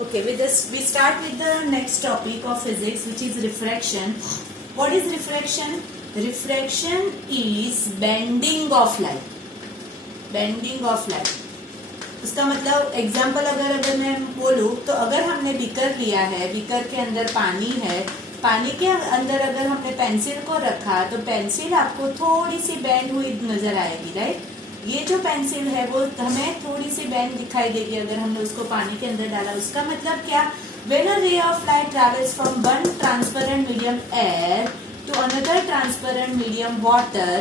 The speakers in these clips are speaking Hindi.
Okay, with this we start with the next topic of physics, which is refraction. What is refraction? Refraction is bending of light. Bending of light. उसका मतलब एग्जाम्पल अगर मैं बोलूँ तो अगर हमने बीकर लिया है, बीकर के अंदर पानी है, पानी के अंदर अगर हमने पेंसिल को रखा तो पेंसिल आपको थोड़ी सी बेंड हुई नजर आएगी, राइट। ये जो पेंसिल है वो हमें थोड़ी सी बेंड दिखाई देगी अगर हमने उसको पानी के अंदर डाला। उसका मतलब क्या? When a ray of light travels from one transparent medium air to another transparent medium water,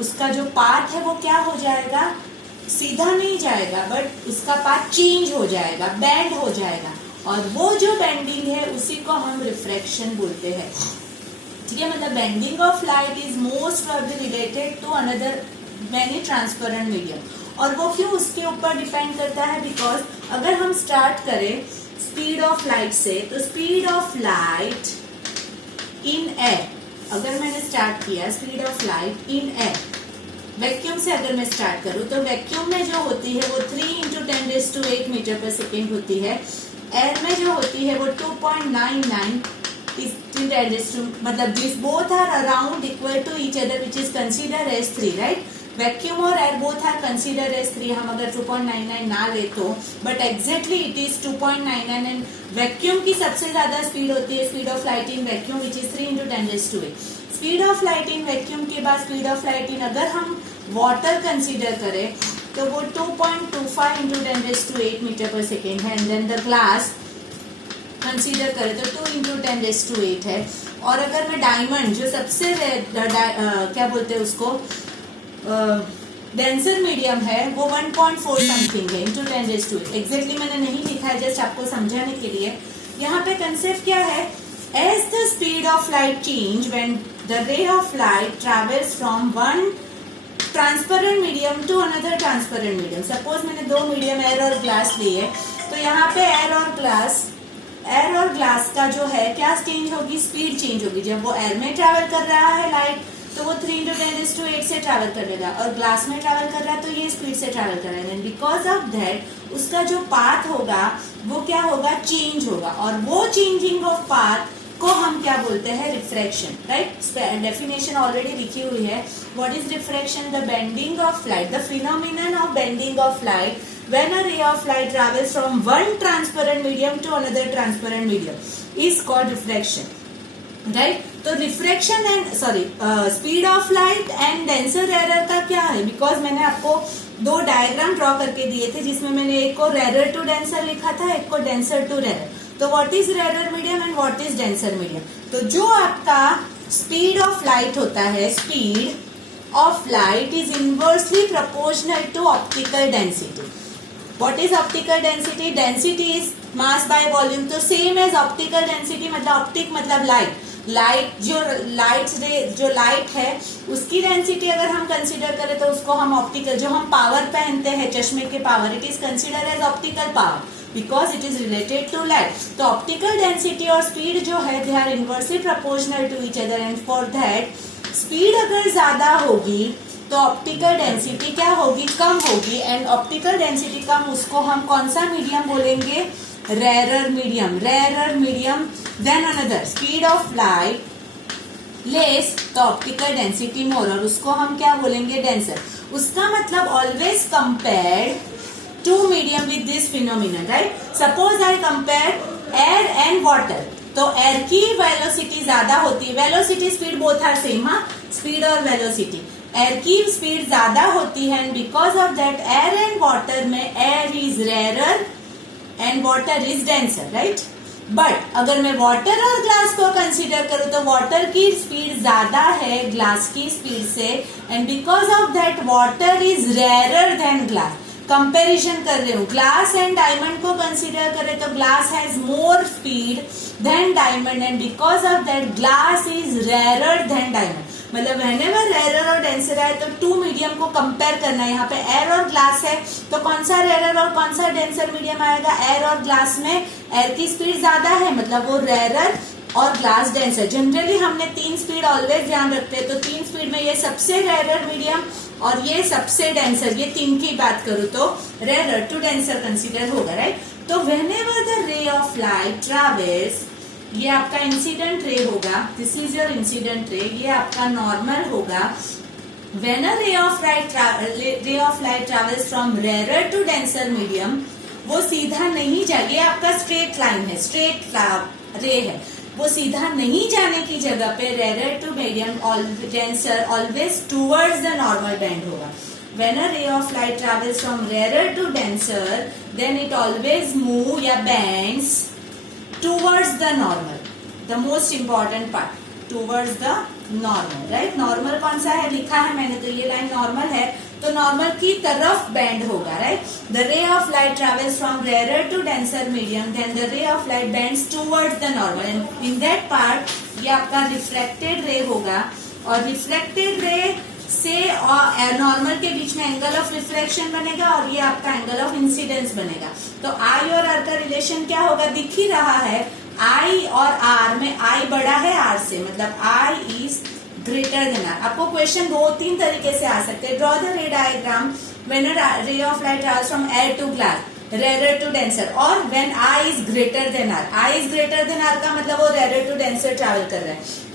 उसका जो पाथ है वो क्या हो जाएगा? सीधा नहीं जाएगा, बट उसका पाथ चेंज हो जाएगा, बेंड हो जाएगा, और वो जो बेंडिंग है उसी को हम रिफ्रैक्शन बोलते हैं। ठीक है, मतलब bending of light is most probably related to another many transparent medium. और वो क्यों उसके ऊपर डिपेंड करता है? बिकॉज अगर हम स्टार्ट करें स्पीड ऑफ लाइट से, तो speed of light in air, अगर मैंने स्टार्ट किया speed of light in air, vacuum से अगर मैं स्टार्ट करूं तो वैक्यूम में जो होती है वो 3 × 10⁸ मीटर पर सेकेंड होती है। एयर में जो होती है वो 2.99 मतलब this both are around equal to each other which is consider as 3, right. Vacuum और air both are consider as 3, हम अगर 2.99 ना ले तो, but exactly it is 2.99। And vacuum की सबसे ज्यादा स्पीड होती है speed of light in vacuum which is 3 × 10⁸। Speed of light in vacuum के बाद स्पीड ऑफ लाइट इन अगर हम वाटर कंसीडर करें तो वो 2.25 × 10⁸ मीटर पर सेकेंड है। And then the glass consider करें तो 2 × 10⁸ है। और अगर मैं डायमंड जो सबसे क्या बोलते हैं उसको डेंसर मीडियम है वो 1.4 समथिंग है × 10⁸। एग्जैक्टली मैंने नहीं लिखा है, जस्ट आपको समझाने के लिए। यहाँ पे कंसेप्ट क्या है? As the speed of light change when the ray of light travels from one transparent medium to another transparent medium. Suppose मैंने दो मीडियम एयर और ग्लास लिए, तो यहाँ पे एयर और ग्लास का जो है क्या चेंज होगी? स्पीड चेंज होगी। जब वो एयर में ट्रेवल कर रहा है लाइट तो वो 3 × 10⁸ से ट्रेवल करेगा, और ग्लास में ट्रेवल कर रहा है तो ये स्पीड से ट्रेवल करेगा। एंड बिकॉज ऑफ दैट उसका जो पाथ होगा वो क्या होगा? चेंज होगा, और वो चेंजिंग ऑफ पाथ को हम क्या बोलते हैं? Refraction, right. डेफिनेशन ऑलरेडी लिखी हुई है। What is refraction? The bending of light, the phenomenon of bending of light when a ray of light travels from one transparent medium to another transparent medium is called refraction, right? तो refraction and speed of light and denser error का क्या है? बिकॉज मैंने आपको दो डायग्राम ड्रॉ करके दिए थे जिसमें मैंने एक को रेरर टू डेंसर लिखा था, एक को डेंसर टू रेरर। तो what is rarer medium and what is denser medium? तो जो आपका स्पीड ऑफ लाइट होता है, speed of light is inversely proportional to optical density. What is optical density? Density is mass by volume. तो सेम एज ऑप्टिकल डेंसिटी, मतलब ऑप्टिक मतलब लाइट जो लाइट है उसकी डेंसिटी अगर हम कंसीडर करें तो उसको हम ऑप्टिकल, जो हम पावर पहनते हैं चश्मे के power, it is consider as optical power because it is related to light. तो ऑप्टिकल डेंसिटी और स्पीड जो है they are inversely proportional to each other. And for that speed अगर ज्यादा होगी तो ऑप्टिकल डेंसिटी क्या होगी? कम होगी। एंड ऑप्टिकल डेंसिटी कम, उसको हम कौन सा मीडियम बोलेंगे? Rarer medium. Rarer medium than another speed of light less तो ऑप्टिकल डेंसिटी मोर, और उसको हम क्या बोलेंगे? डेंसर। उसका मतलब always compared to medium with this phenomenon, right. Suppose I compare air and water, तो एयर की वेलोसिटी ज्यादा होती है, velocity speed both are same, हाँ, स्पीड और वेलोसिटी, एयर की स्पीड ज्यादा होती है। And because of that air and water में air is rarer and water is denser, right. But अगर मैं वाटर और ग्लास को कंसीडर करूं तो वाटर की स्पीड ज्यादा है ग्लास की स्पीड से, and because of that water is rarer than glass. Comparison कर रही हूँ, ग्लास एंड डायमंड को कंसीडर करें तो glass has more speed than diamond, and because of that glass is rarer than diamond. मतलब व्हेनेवर रेरर और डेंसर है तो टू मीडियम को कंपेयर करना है। यहाँ पे एयर और ग्लास है तो कौन सा रेरर और कौन सा डेंसर मीडियम आएगा? एयर और ग्लास में एयर की स्पीड ज्यादा है, मतलब वो रेरर, और ग्लास डेंसर। जनरली हमने 3 स्पीड ऑलवेज ध्यान रखते हैं, तो 3 स्पीड में ये सबसे रेरर मीडियम और ये सबसे डेंसर, ये 3 की बात करूं तो रेरर टू डेंसर कंसीडर होगा, राइट। तो whenever the ray of of light travels, ये आपका इंसिडेंट रे होगा, this is your incident ray, ये आपका नॉर्मल होगा। When a ray of light travels from rare to denser medium, वो सीधा नहीं जाए, ये आपका स्ट्रेट लाइन है, स्ट्रेट रे है, वो सीधा नहीं जाने की जगह पे rare to medium denser always towards the normal bend होगा। When a ray of light travels from rarer to denser, then it always move या bends towards the normal. The most important part, towards the normal, right? Normal कौन सा है, लिखा है मैंने, तो ये लाइन नॉर्मल है, तो नॉर्मल की तरफ बेंड होगा, right? The ray of light travels from rarer to denser medium, then the ray of light bends towards the normal, and in that part ये आपका रिफ्लेक्टेड रे होगा, और रिफ्लेक्टेड रे से और नॉर्मल के बीच में एंगल ऑफ रिफ्लेक्शन बनेगा, और ये आपका एंगल ऑफ इंसिडेंस बनेगा। तो आई और आर का रिलेशन क्या होगा, दिख ही रहा है, आई और आर में आई बड़ा है आर से, मतलब I is greater than R. आपको क्वेश्चन 2-3 तरीके से आ सकते हैं। Draw the ray diagram when a ray of light travels from air to glass, rare to denser, और when I is greater than R. I is greater than R का मतलब वो रेयर टू डेंसर ट्रेवल कर रहा है।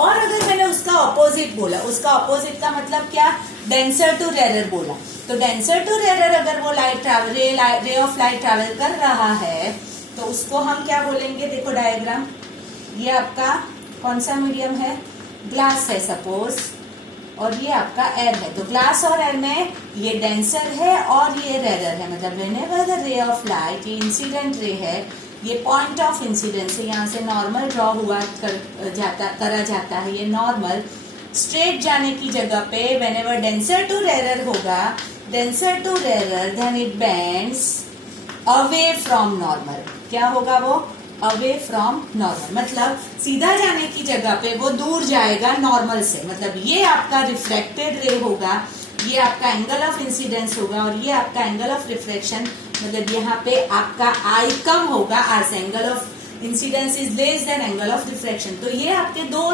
और अगर मैंने उसका ऑपोजिट बोला, उसका ऑपोजिट का मतलब क्या, डेंसर टू रेयर बोला, तो डेंसर टू रेयर अगर वो रे ऑफ लाइट ट्रैवल कर रहा है, तो उसको हम क्या बोलेंगे, देखो डायग्राम, ये आपका कौन सा मीडियम है, ग्लास है सपोज, और ये आपका एयर है। तो ग्लास और एयर में ये डेंसर है और ये रेयर है, मतलब whenever the ray of light, ये इंसिडेंट रे है, ये पॉइंट ऑफ इंसिडेंस है, यहाँ से नॉर्मल ड्रॉ करा जाता है, ये नॉर्मल स्ट्रेट जाने की जगह पे व्हेनेवर डेंसर टू रेयर होगा, denser to rare, then it bends away from normal. क्या होगा वो, अवे फ्रॉम नॉर्मल, मतलब सीधा जाने की जगह पे वो दूर जाएगा नॉर्मल से, मतलब ये आपका रिफ्लेक्टेड रे होगा, ये आपका एंगल ऑफ इंसिडेंस होगा, और ये आपका एंगल ऑफ रिफ्लेक्शन, मतलब यहाँ पे आपका आई कम होगा आर से, angle of incidence is less then angle of reflection. तो ये आपके दो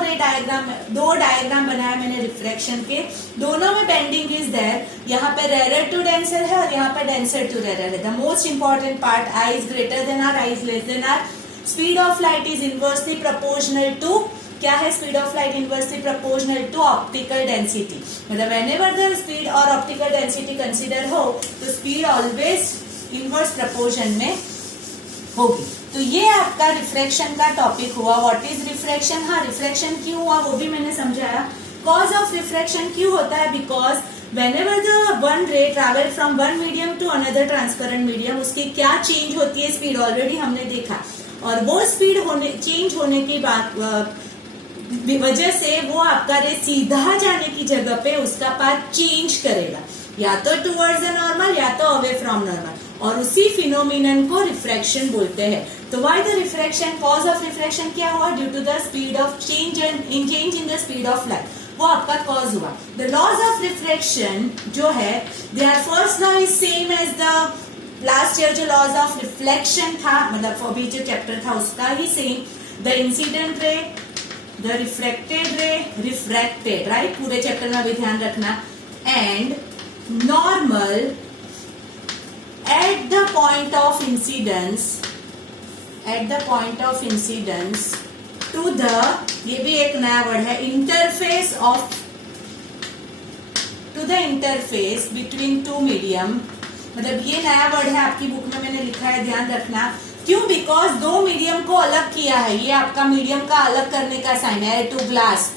डायग्राम बनाए मैंने रिफ्लेक्शन के, दोनों में बेंडिंग इज देयर, यहाँ पे रेयर टू डेंसर है और यहाँ पे डेंसर टू रेयर है। The most important part, I is greater than R, I is less than R, speed of light is inversely proportional to, क्या है, speed of light inversely proportional to optical density, मतलब व्हेनेवर द स्पीड और ऑप्टिकल डेंसिटी कंसीडर हो, तो स्पीड ऑलवेज इनवर्स प्रपोर्शन में होगी। तो ये आपका रिफ्लेक्शन का टॉपिक हुआ। व्हाट इज रिफ्लेक्शन, हाँ रिफ्लेक्शन क्यों हुआ वो भी मैंने समझाया। कॉज ऑफ रिफ्लेक्शन क्यों होता है, because whenever the one ray travel from one medium to another transparent medium, उसकी क्या चेंज होती है, स्पीड ऑलरेडी हमने देखा, और वो स्पीड चेंज होने की वजह से वो आपका रे सीधा जाने की जगह पे उसका पाथ चेंज करेगा, या तो टुवर्ड्स द नॉर्मल या तो अवे फ्रॉम नॉर्मल, और उसी फिनोमिनन को रिफ्रैक्शन बोलते हैं। तो why the refraction, cause of refraction क्या हुआ, due to the speed of change in the speed of light, वो आपका कॉज हुआ। द लॉज ऑफ रिफ्रैक्शन जो है, their first law is same as the last year जो लॉज ऑफ रिफ्लेक्शन था, मतलब अभी जो चैप्टर था उसका ही same, the incident ray, the refracted ray, refracted, right, पूरे चैप्टर में भी ध्यान रखना, and normal at the point of incidence to the, ये भी एक नया वर्ड है, interface of, to the interface between two medium, मतलब ये नया वर्ड है, आपकी बुक में मैंने लिखा है, ध्यान रखना। क्यों, बिकॉज दो मीडियम को अलग किया है, ये आपका मीडियम का अलग करने का साइन है, air to glass,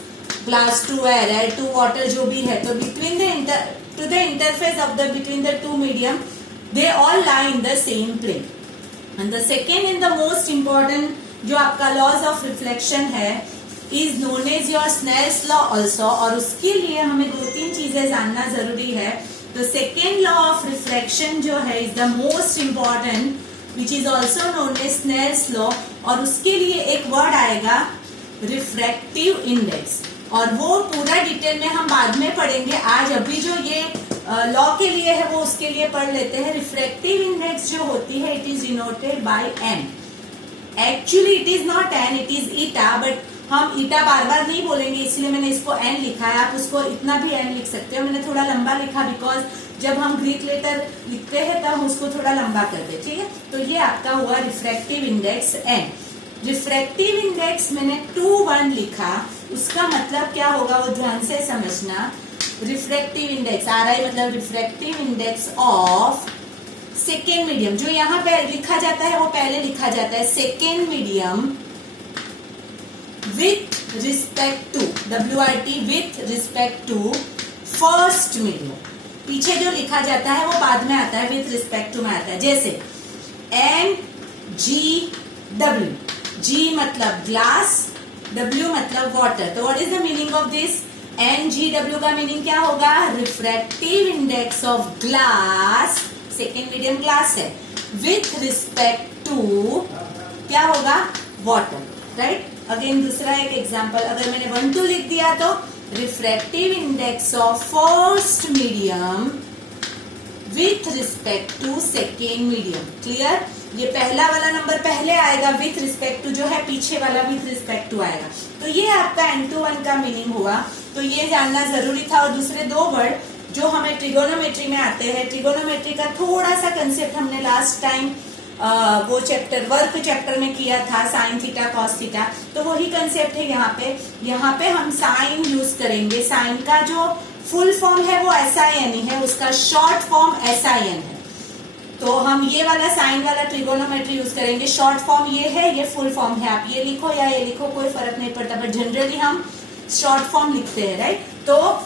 glass to air, air to water जो भी है, तो between the interface of the between the two medium, they all lie in the same plane. And the second and the most important जो आपका laws of reflection है is known as your Snell's law also, और उसके लिए हमें 2-3 चीजें जानना जरूरी है। तो second law of reflection जो है is the most important, which is also known as Snell's law, और उसके लिए एक वर्ड आएगा refractive index, और वो पूरा डिटेल में हम बाद में पढ़ेंगे। आज अभी जो ये लॉ के लिए है वो उसके लिए पढ़ लेते हैं। रिफ्रैक्टिव इंडेक्स जो होती है, it is denoted by N, actually it is not N, it is eta, but हम ईटा बार बार नहीं बोलेंगे, इसलिए मैंने इसको एन लिखा है। आप उसको इतना भी एन लिख सकते हो, मैंने थोड़ा लंबा लिखा बिकॉज जब हम ग्रीक लेटर लिखते हैं तब हम उसको थोड़ा लंबा करते हैं, ठीक है। तो ये आपका हुआ refractive index N. Refractive index मैंने 2:1 लिखा, उसका मतलब क्या होगा वो ध्यान से समझना। रिफ्रैक्टिव इंडेक्स RI मतलब refractive index of second medium, जो यहाँ पे लिखा जाता है वो पहले लिखा जाता है second medium with respect to WRT with respect to first medium. पीछे जो लिखा जाता है वो बाद में आता है, विथ रिस्पेक्ट टू में आता है। जैसे NGW, G मतलब ग्लास, W मतलब वाटर। तो what is the meaning of this? NGW का मीनिंग क्या होगा? Refractive index of glass, second medium glass है, विथ रिस्पेक्ट टू क्या होगा? Water, right. अगेन दूसरा एक एग्जांपल, अगर मैंने 1-2 लिख दिया तो refractive index of first medium with respect to second medium. Clear? ये पहला वाला नंबर पहले आएगा, विथ रिस्पेक्ट टू जो है पीछे वाला विथ रिस्पेक्ट टू आएगा। तो ये आपका N2-1 का मीनिंग हुआ। तो ये जानना जरूरी था। और दूसरे 2 वर्ड जो हमें ट्रिगोनोमेट्री में आते हैं, ट्रिगोनोमेट्री का थोड़ा सा कंसेप्ट हमने लास्ट टाइम वो चैप्टर वर्क चैप्टर में किया था, साइन थीटा कॉस थीटा। तो वही कंसेप्ट है यहाँ पे हम साइन यूज करेंगे। साइन का जो फुल फॉर्म है वो SIN है, उसका शॉर्ट फॉर्म SIN है। तो हम ये वाला साइन वाला ट्रिगोनोमेट्री यूज करेंगे। शॉर्ट फॉर्म ये है, ये फुल फॉर्म है। आप ये लिखो या ये लिखो, कोई फर्क नहीं पड़ता, बट जनरली हम शॉर्ट फॉर्म लिखते हैं, राइट। तो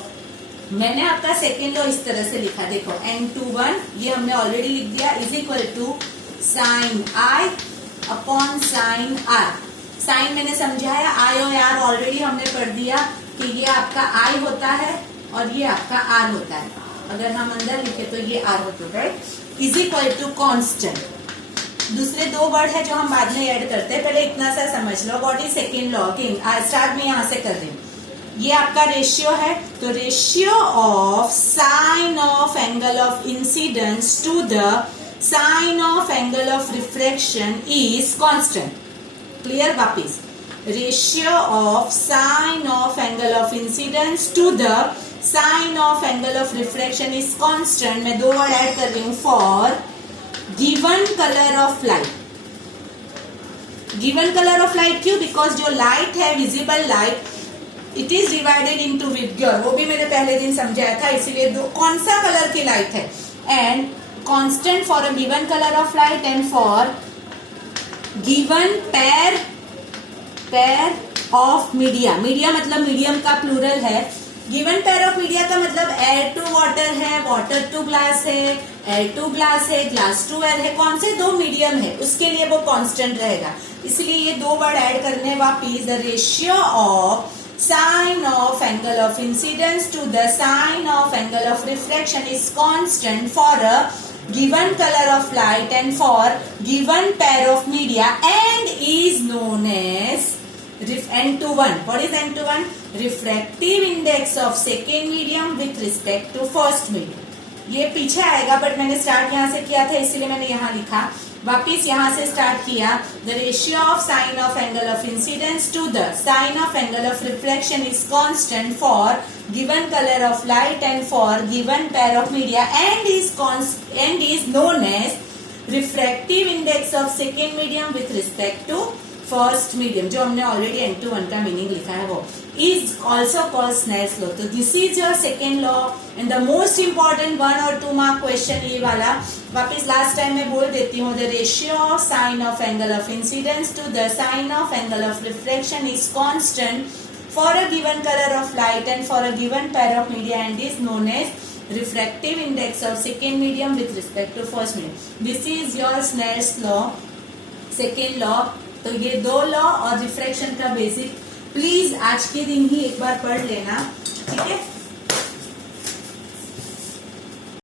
मैंने आपका सेकेंड लॉ इस तरह से लिखा, देखो N2-1 ये हमने ऑलरेडी लिख दिया, is equal to sine I upon sine R। Sine मैंने समझाया, I और R ऑलरेडी हमने पढ़ दिया कि ये आपका I होता है और ये आपका R होता है। अगर हम अंदर लिखे तो ये R होता है, इज इक्वल टू कॉन्स्टेंट। दूसरे 2 वर्ड है जो हम बाद में ऐड करते हैं, पहले इतना सा समझ लो। What is second law? Start में यहां से कर रही हूँ। ये आपका रेशियो है, तो ratio of sine of angle of incidence to the sine of angle of refraction is constant. Clear? वापिस, ratio of sine of angle of incidence to the sine of angle of refraction is constant. मैं 2 वर्ड ऐड कर रही हूं, for given colour of light. Given colour of light क्यों? बिकॉज जो लाइट है, visible light, it is divided into विग्योर, वो भी मैंने पहले दिन समझाया था। इसीलिए कौन सा कलर की लाइट है, and constant for a given colour of light and for given pair of media. Media मतलब मीडियम का प्लूरल है। गिवन पेयर ऑफ मीडिया का मतलब एयर टू वाटर है, वाटर टू ग्लास है, एयर टू ग्लास है, ग्लास टू एयर है। कौन से 2 मीडियम है उसके लिए वो कांस्टेंट रहेगा। इसलिए ये 2 वर्ड ऐड करने वापिस, the ratio of sine of angle of incidence to the sine of angle of refraction is constant for a given color of light and for given pair of media and is known as N2-1. What is N2-1? Refractive index of second medium with respect to first medium. ये पीछे आएगा, बट मैंने स्टार्ट यहाँ से किया था इसीलिए मैंने यहाँ लिखा। वापिस यहाँ से स्टार्ट किया, the ratio of sine of angle of incidence to the sine of angle of reflection is constant for given colour of light and for given pair of media and is known as refractive index of second medium with respect to first medium, जो हमने ऑलरेडी N2-1 का मीनिंग लिखा है, वो is also called Snell's law. तो this is your second law and the most important 1 और 2 मार्क क्वेश्चन ये वाला। वापिस लास्ट टाइम मैं बोल देती हूँ, the ratio of sine of angle of incidence to the sine of angle of reflection is constant for a given colour of light and for a given pair of media and is known as refractive index of second medium with respect to first medium. This is your Snell's law, second law. तो ये 2 लॉ और रिफ्रैक्शन का बेसिक प्लीज आज के दिन ही एक बार पढ़ लेना, ठीक है।